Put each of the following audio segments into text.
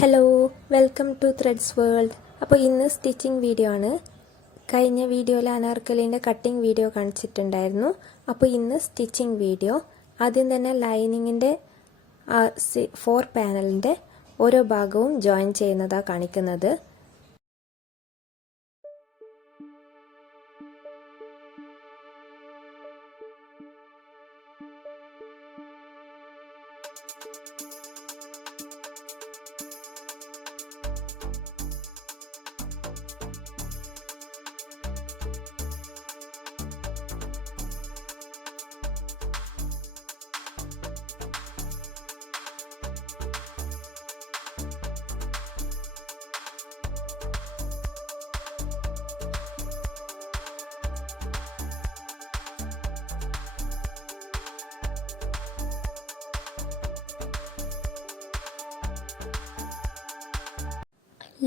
Hello, welcome to Threads World. അപ്പോൾ ഇന്ന് stitching video ആണ്. കഴിഞ്ഞ വീഡിയോയിൽ അനാർക്കലിൻ്റെ കട്ടിങ് വീഡിയോ കാണിച്ചിട്ടുണ്ടായിരുന്നു. അപ്പോൾ ഇന്ന് സ്റ്റിച്ചിങ് വീഡിയോ. ആദ്യം തന്നെ ലൈനിങ്ങിൻ്റെ 4 പാനലിൻ്റെ ഓരോ ഭാഗവും ജോയിൻ ചെയ്യുന്നതാണ് കാണിക്കുന്നത്.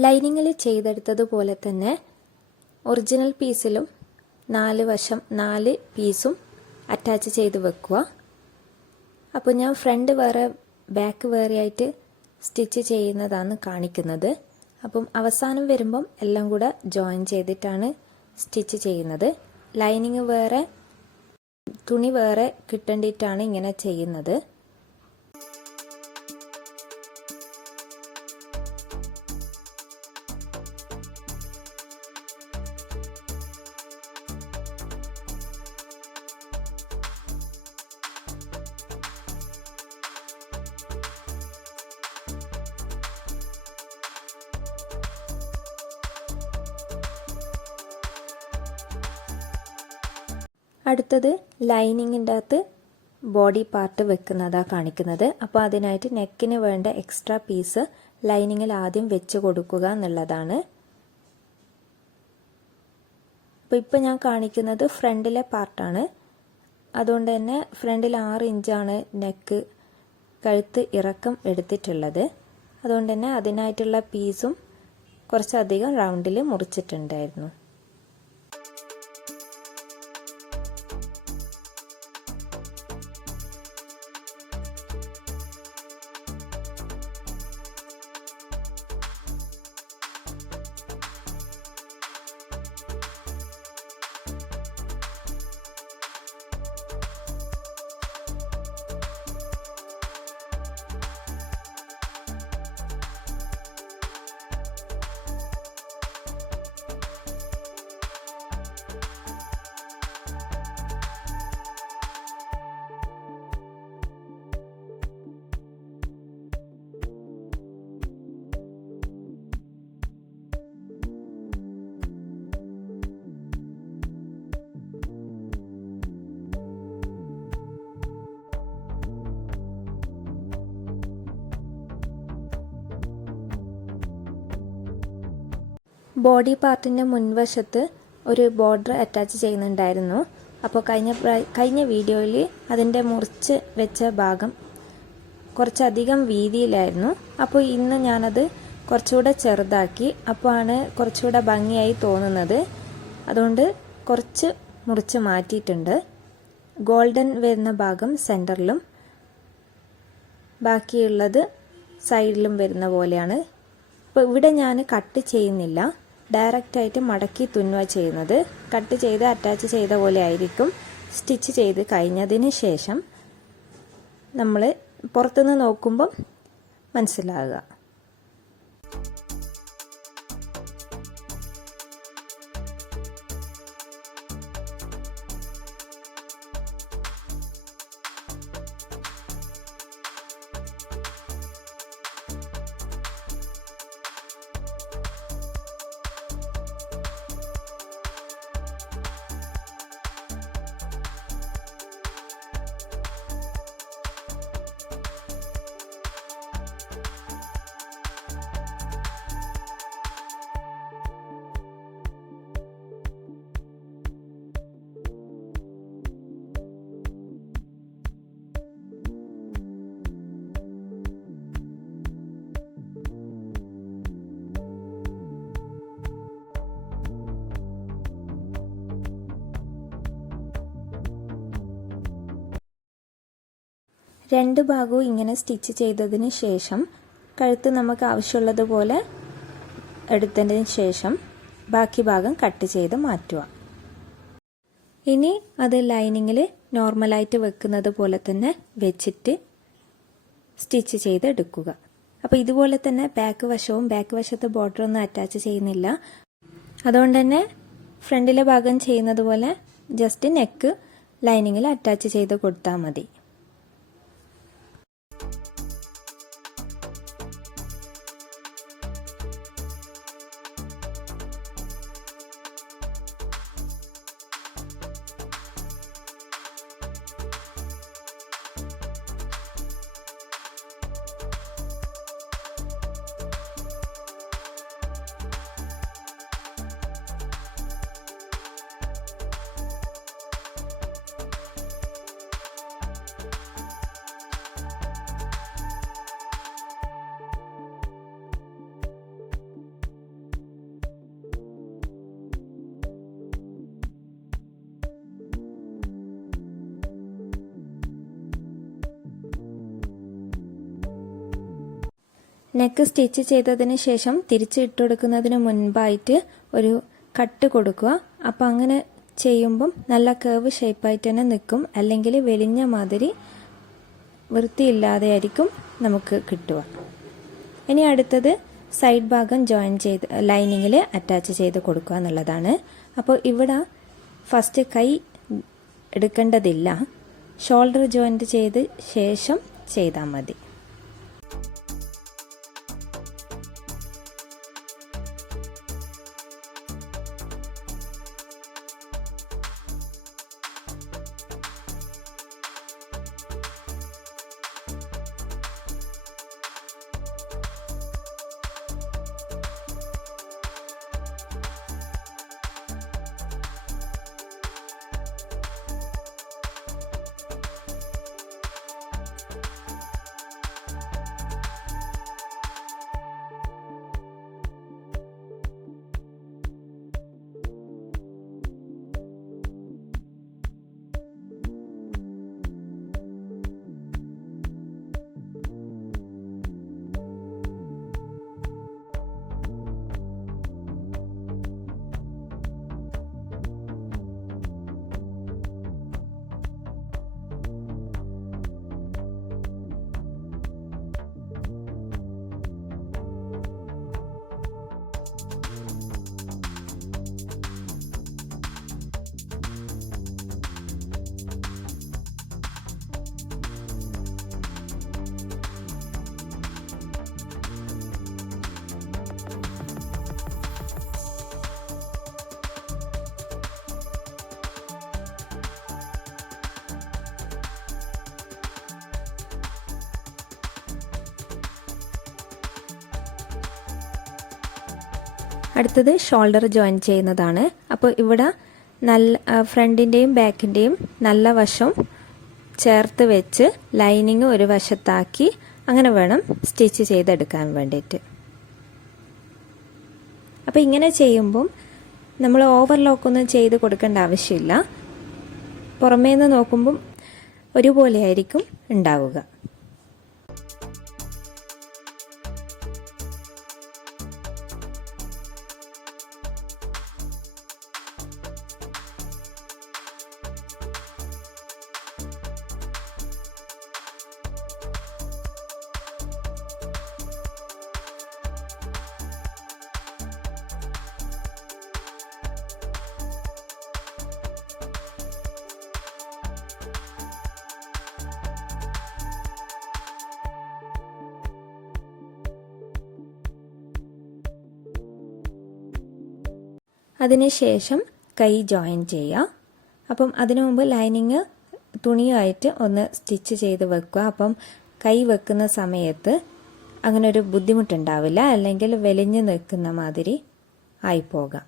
ലൈനിങ്ങിൽ ചെയ്തെടുത്തതുപോലെ തന്നെ ഒറിജിനൽ പീസിലും 4 പീസും അറ്റാച്ച് ചെയ്ത് വെക്കുക. അപ്പോൾ ഞാൻ ഫ്രണ്ട് വേറെ ബാക്ക് വേറെ ആയിട്ട് സ്റ്റിച്ച് ചെയ്യുന്നതാണ് കാണിക്കുന്നത്. അപ്പം അവസാനം വരുമ്പം എല്ലാം കൂടെ ജോയിൻ ചെയ്തിട്ടാണ് സ്റ്റിച്ച് ചെയ്യുന്നത്. ലൈനിങ് വേറെ തുണി വേറെ കിട്ടേണ്ടിയിട്ടാണ് ഇങ്ങനെ ചെയ്യുന്നത്. അടുത്തത് ലൈനിങ്ങിൻ്റെ അകത്ത് ബോഡി പാർട്ട് വെക്കുന്നതാണ് കാണിക്കുന്നത്. അപ്പോൾ അതിനായിട്ട് നെക്കിന് വേണ്ട എക്സ്ട്രാ പീസ് ലൈനിങ്ങിൽ ആദ്യം വെച്ച് കൊടുക്കുക എന്നുള്ളതാണ്. അപ്പോൾ ഇപ്പോൾ ഞാൻ കാണിക്കുന്നത് ഫ്രണ്ടിലെ പാർട്ടാണ്. അതുകൊണ്ട് തന്നെ ഫ്രണ്ടിൽ 6 ഇഞ്ചാണ് നെക്ക് കഴുത്ത് ഇറക്കം എടുത്തിട്ടുള്ളത്. അതുകൊണ്ട് തന്നെ അതിനായിട്ടുള്ള പീസും കുറച്ചധികം റൗണ്ടിൽ മുറിച്ചിട്ടുണ്ടായിരുന്നു. ബോഡി പാർട്ടിൻ്റെ മുൻവശത്ത് ഒരു ബോർഡർ അറ്റാച്ച് ചെയ്യുന്നുണ്ടായിരുന്നു. അപ്പോൾ കഴിഞ്ഞ വീഡിയോയിൽ അതിൻ്റെ മുറിച്ച് വെച്ച ഭാഗം കുറച്ചധികം വീതിയിലായിരുന്നു. അപ്പോൾ ഇന്ന് ഞാനത് കുറച്ചുകൂടെ ചെറുതാക്കി. അപ്പോൾ ആണ് കുറച്ചുകൂടെ ഭംഗിയായി തോന്നുന്നത്. അതുകൊണ്ട് കുറച്ച് മുറിച്ച് മാറ്റിയിട്ടുണ്ട്. ഗോൾഡൻ വരുന്ന ഭാഗം സെൻറ്ററിലും ബാക്കിയുള്ളത് സൈഡിലും വരുന്ന പോലെയാണ്. അപ്പോൾ ഇവിടെ ഞാൻ കട്ട് ചെയ്യുന്നില്ല, ഡയറക്റ്റായിട്ട് മടക്കി തുന്നുക ചെയ്യുന്നത്. കട്ട് ചെയ്ത് അറ്റാച്ച് ചെയ്ത പോലെ ആയിരിക്കും സ്റ്റിച്ച് ചെയ്ത് കഴിഞ്ഞതിന് ശേഷം നമ്മൾ പുറത്തുനിന്ന് നോക്കുമ്പം മനസ്സിലാകുക. രണ്ട് ഭാഗവും ഇങ്ങനെ സ്റ്റിച്ച് ചെയ്തതിന് ശേഷം കഴുത്ത് നമുക്ക് ആവശ്യമുള്ളതുപോലെ എടുത്തതിന് ശേഷം ബാക്കി ഭാഗം കട്ട് ചെയ്ത് മാറ്റുക. ഇനി അത് ലൈനിങ്ങിൽ നോർമലായിട്ട് വെക്കുന്നത് പോലെ തന്നെ വെച്ചിട്ട് സ്റ്റിച്ച് ചെയ്ത് എടുക്കുക. അപ്പോൾ ഇതുപോലെ തന്നെ ബാക്ക് വശത്തെ ബോർഡർ ഒന്നും അറ്റാച്ച് ചെയ്യുന്നില്ല. അതുകൊണ്ട് തന്നെ ഫ്രണ്ടിലെ ഭാഗം ചെയ്യുന്നത് പോലെ ജസ്റ്റ് നെക്ക് ലൈനിങ്ങിൽ അറ്റാച്ച് ചെയ്ത് കൊടുത്താൽ മതി. നെക്ക് സ്റ്റിച്ച് ചെയ്തതിന് ശേഷം തിരിച്ച് ഇട്ട് കൊടുക്കുന്നതിന് മുൻപായിട്ട് ഒരു കട്ട് കൊടുക്കുക. അപ്പോൾ അങ്ങനെ ചെയ്യുമ്പം നല്ല കേർവ് ഷേപ്പായിട്ട് തന്നെ നിൽക്കും. അല്ലെങ്കിൽ വെലിഞ്ഞ മാതിരി വൃത്തിയില്ലാതെ ആയിരിക്കും നമുക്ക് കിട്ടുക. ഇനി അടുത്തത് സൈഡ് ഭാഗം ജോയിൻ ചെയ്ത് ലൈനിങ്ങിൽ അറ്റാച്ച് ചെയ്ത് കൊടുക്കുക എന്നുള്ളതാണ്. അപ്പോൾ ഇവിടെ ഫസ്റ്റ് കൈ എടുക്കേണ്ടതില്ല, ഷോൾഡർ ജോയിൻറ്റ് ചെയ്ത് ശേഷം ചെയ്താൽ മതി. അടുത്തത് ഷോൾഡർ ജോയിൻ ചെയ്യുന്നതാണ്. അപ്പോൾ ഇവിടെ ഫ്രണ്ടിൻ്റെയും ബാക്കിൻ്റെയും നല്ല വശം ചേർത്ത് വെച്ച് ലൈനിങ് ഒരു വശത്താക്കി അങ്ങനെ വേണം സ്റ്റിച്ച് ചെയ്തെടുക്കാൻ വേണ്ടിയിട്ട്. അപ്പോൾ ഇങ്ങനെ ചെയ്യുമ്പം നമ്മൾ ഓവർലോക്കൊന്നും ചെയ്ത് കൊടുക്കേണ്ട ആവശ്യമില്ല. പുറമേ നിന്ന് നോക്കുമ്പം ഒരുപോലെ ആയിരിക്കും ഉണ്ടാവുക. അതിനുശേഷം കൈ ജോയിൻ ചെയ്യുക. അപ്പം അതിനു മുമ്പ് ലൈനിങ് തുണിയായിട്ട് ഒന്ന് സ്റ്റിച്ച് ചെയ്ത് വെക്കുക. അപ്പം കൈ വെക്കുന്ന സമയത്ത് അങ്ങനെ ഒരു ബുദ്ധിമുട്ടുണ്ടാവില്ല, അല്ലെങ്കിൽ വലിഞ്ഞു നിൽക്കുന്ന മാതിരി ആയിപ്പോകാം.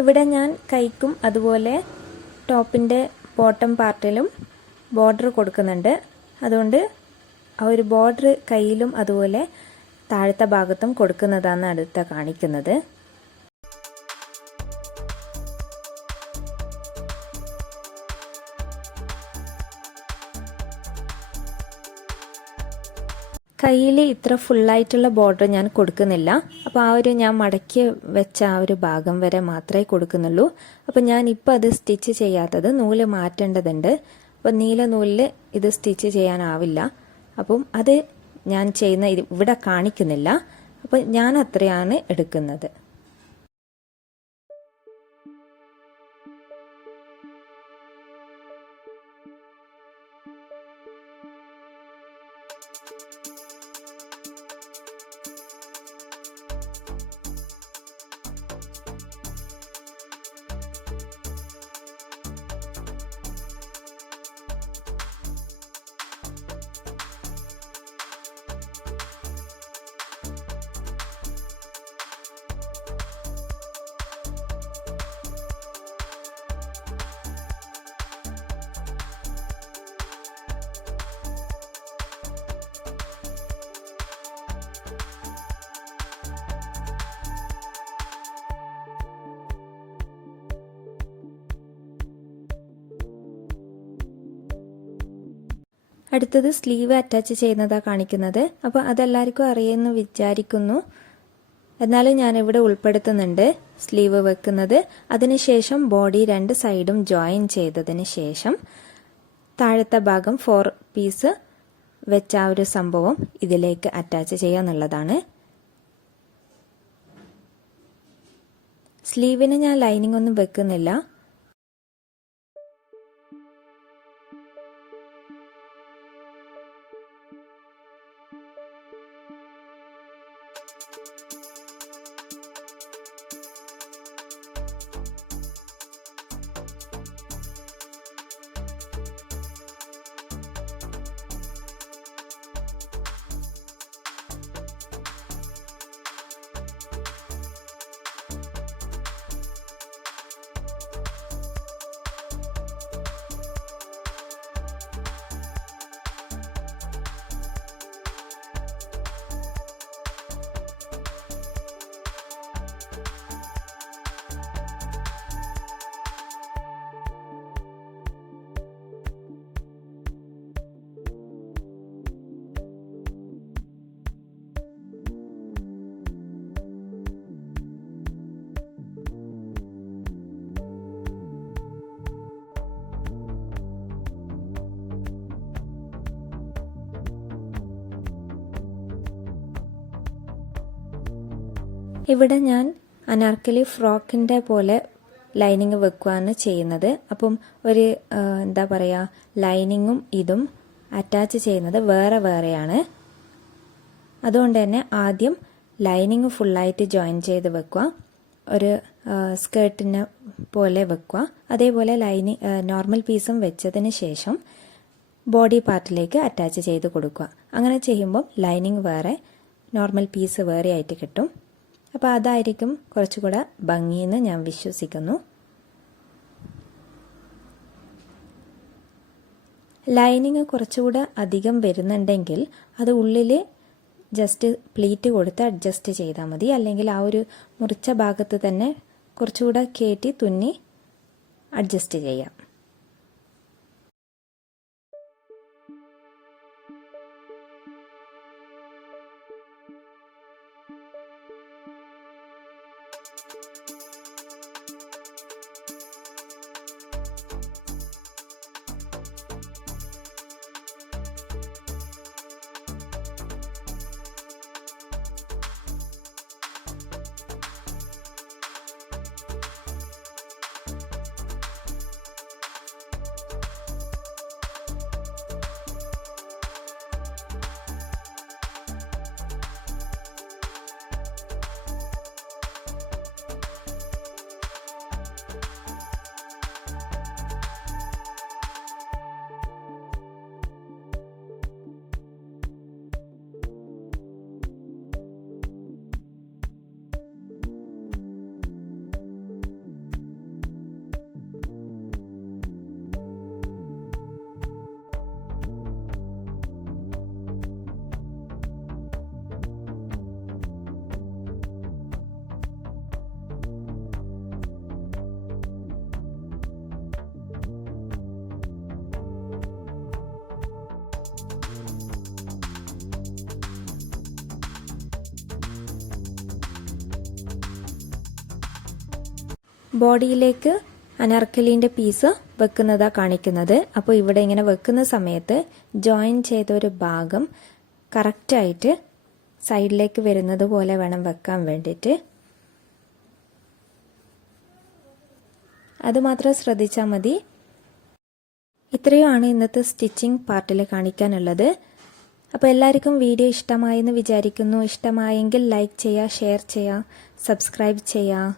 ഇവിടെ ഞാൻ കൈക്കും അതുപോലെ ടോപ്പിൻ്റെ ബോട്ടം പാർട്ടിലും ബോർഡർ കൊടുക്കുന്നുണ്ട്. അതുകൊണ്ട് ആ ഒരു ബോർഡർ കയ്യിലും അതുപോലെ താഴത്തെ ഭാഗത്തും കൊടുക്കുന്നതാണ് അടുത്ത കാണിക്കുന്നത്. കയ്യിൽ ഇത്ര ഫുള്ളായിട്ടുള്ള ബോർഡർ ഞാൻ കൊടുക്കുന്നില്ല. അപ്പോൾ ആ ഒരു ഞാൻ മടക്കി വെച്ച ആ ഒരു ഭാഗം വരെ മാത്രമേ കൊടുക്കുന്നുള്ളൂ. അപ്പോൾ ഞാൻ ഇപ്പോൾ അത് സ്റ്റിച്ച് ചെയ്യാത്തത് നൂല് മാറ്റേണ്ടതുണ്ട്. അപ്പോൾ നീല നൂലിൽ ഇത് സ്റ്റിച്ച് ചെയ്യാനാവില്ല. അപ്പം അത് ഞാൻ ചെയ്യുന്ന ഇവിടെ കാണിക്കുന്നില്ല. അപ്പോൾ ഞാൻ അത്രയാണ് എടുക്കുന്നത്. അടുത്തത് സ്ലീവ് അറ്റാച്ച് ചെയ്യുന്നതാണ് കാണിക്കുന്നത്. അപ്പോൾ അതെല്ലാവർക്കും അറിയുമെന്ന് വിചാരിക്കുന്നു. എന്നാലും ഞാനിവിടെ ഉൾപ്പെടുത്തുന്നുണ്ട് സ്ലീവ് വെക്കുന്നത്. അതിനുശേഷം ബോഡി രണ്ട് സൈഡും ജോയിൻ ചെയ്തതിന് ശേഷം താഴത്തെ ഭാഗം 4 പീസ് വെച്ച ആ ഒരു സംഭവം ഇതിലേക്ക് അറ്റാച്ച് ചെയ്യുക എന്നുള്ളതാണ്. സ്ലീവിന് ഞാൻ ലൈനിങ് ഒന്നും വെക്കുന്നില്ല. ഇവിടെ ഞാൻ അനാർക്കലി ഫ്രോക്കിൻ്റെ പോലെ ലൈനിങ് വെക്കുകയാണ് ചെയ്യുന്നത്. അപ്പം ഒരു എന്താ പറയുക, ലൈനിങ്ങും ഇതും അറ്റാച്ച് ചെയ്യുന്നത് വേറെ വേറെയാണ്. അതുകൊണ്ട് തന്നെ ആദ്യം ലൈനിങ് ഫുള്ളായിട്ട് ജോയിൻ ചെയ്ത് വെക്കുക, ഒരു സ്കേർട്ടിനെ പോലെ വെക്കുക. അതേപോലെ നോർമൽ പീസും വെച്ചതിന് ശേഷം ബോഡി പാർട്ടിലേക്ക് അറ്റാച്ച് ചെയ്ത് കൊടുക്കുക. അങ്ങനെ ചെയ്യുമ്പോൾ ലൈനിങ് വേറെ നോർമൽ പീസ് വേറെ ആയിട്ട് കിട്ടും. അപ്പോൾ അതായിരിക്കും കുറച്ചുകൂടെ ഭംഗിയെന്ന് ഞാൻ വിശ്വസിക്കുന്നു. ലൈനിങ് കുറച്ചുകൂടെ അധികം വരുന്നുണ്ടെങ്കിൽ അത് ഉള്ളിൽ ജസ്റ്റ് പ്ലീറ്റ് കൊടുത്ത് അഡ്ജസ്റ്റ് ചെയ്താൽ മതി. അല്ലെങ്കിൽ ആ ഒരു മുറിച്ച ഭാഗത്ത് തന്നെ കുറച്ചുകൂടെ കയറ്റി തുന്നി അഡ്ജസ്റ്റ് ചെയ്യാം. ബോഡിയിലേക്ക് അനാർക്കലിൻ്റെ പീസ് വെക്കുന്നതാണ് കാണിക്കുന്നത്. അപ്പോൾ ഇവിടെ ഇങ്ങനെ വെക്കുന്ന സമയത്ത് ജോയിൻ ചെയ്ത ഒരു ഭാഗം കറക്റ്റായിട്ട് സൈഡിലേക്ക് വരുന്നത് പോലെ വേണം വെക്കാൻ വേണ്ടിയിട്ട്. അതുമാത്രം ശ്രദ്ധിച്ചാൽ മതി. ഇത്രയുമാണ് ഇന്നത്തെ സ്റ്റിച്ചിങ് പാർട്ടിൽ കാണിക്കാനുള്ളത്. അപ്പോൾ എല്ലാവർക്കും വീഡിയോ ഇഷ്ടമായെന്ന് വിചാരിക്കുന്നു. ഇഷ്ടമായെങ്കിൽ ലൈക്ക് ചെയ്യുക, ഷെയർ ചെയ്യുക, സബ്സ്ക്രൈബ് ചെയ്യുക.